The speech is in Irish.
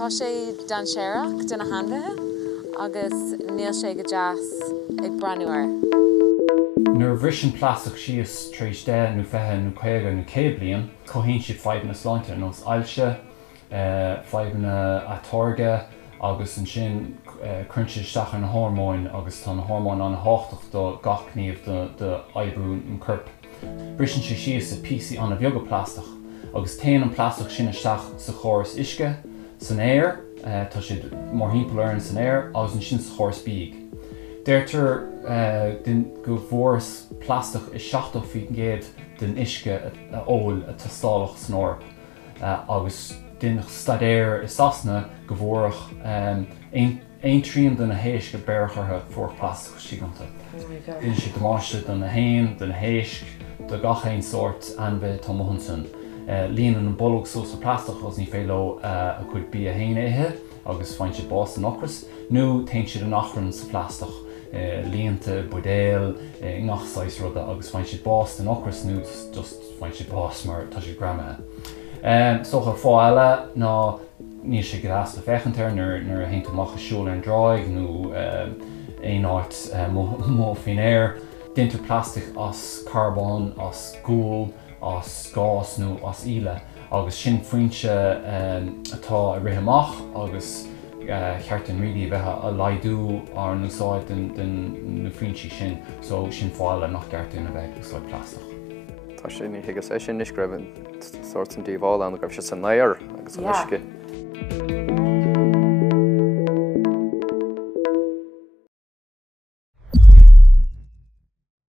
Tá sé dan séireach den na handbethe agus níl sé go deas ag breúir. Nuair bhrisin plasach síos tríéis dé nó fethe nó chuige nó cé bliain, cohíonn siad feibanna sláinte nó ailse, feibanna atóga agus an sin crunte isteach an hormóin agus tá na hormóin an háach do gachníomh de ebrú an curp. Brisin sé síos a písaí anna bheoga plastach agus téann an plastach sin isteach sa chóras isce, san air, tá siad mar hímpel ar san air agus an sin sa chóras bíig. Deirtar go bhóras plastach is 70 feet géad den isce óil a tastáilech san orb. Agus den stadéir is asna go bhórach ein tríon den na héisce bearchartha fuór plastach síganta. Din si gomáiste den na hain, den na héisc, do gachéin sort anbheith tá mohansan. Líanaan an bolg sós a plastach as ní féile a chud bí a hain éthe agus faint si bás an ochras, nó tein siad an achrann sa plastach. Líanta, budéal, ngachsáis rudda agus faint si bás an ochras nó just faint si bás mar tá si grama. Socha fáile ná ní sé gras na fechantar nar a hénta amach a siúil an dráig nó ein áit mó fin air. Dintar plastic as carbón, as gúil, as gás nó as ile. Agus sin foinse atá a rihamach agus cheartan ridí bheithe a laidú ar an úsáid den na foinse sin, so sin fáile nach ceartún a bheith úsáid plastach. Tá sin í higus é sin is greibh sort an díomháil an go raibh se san néir agus an isce.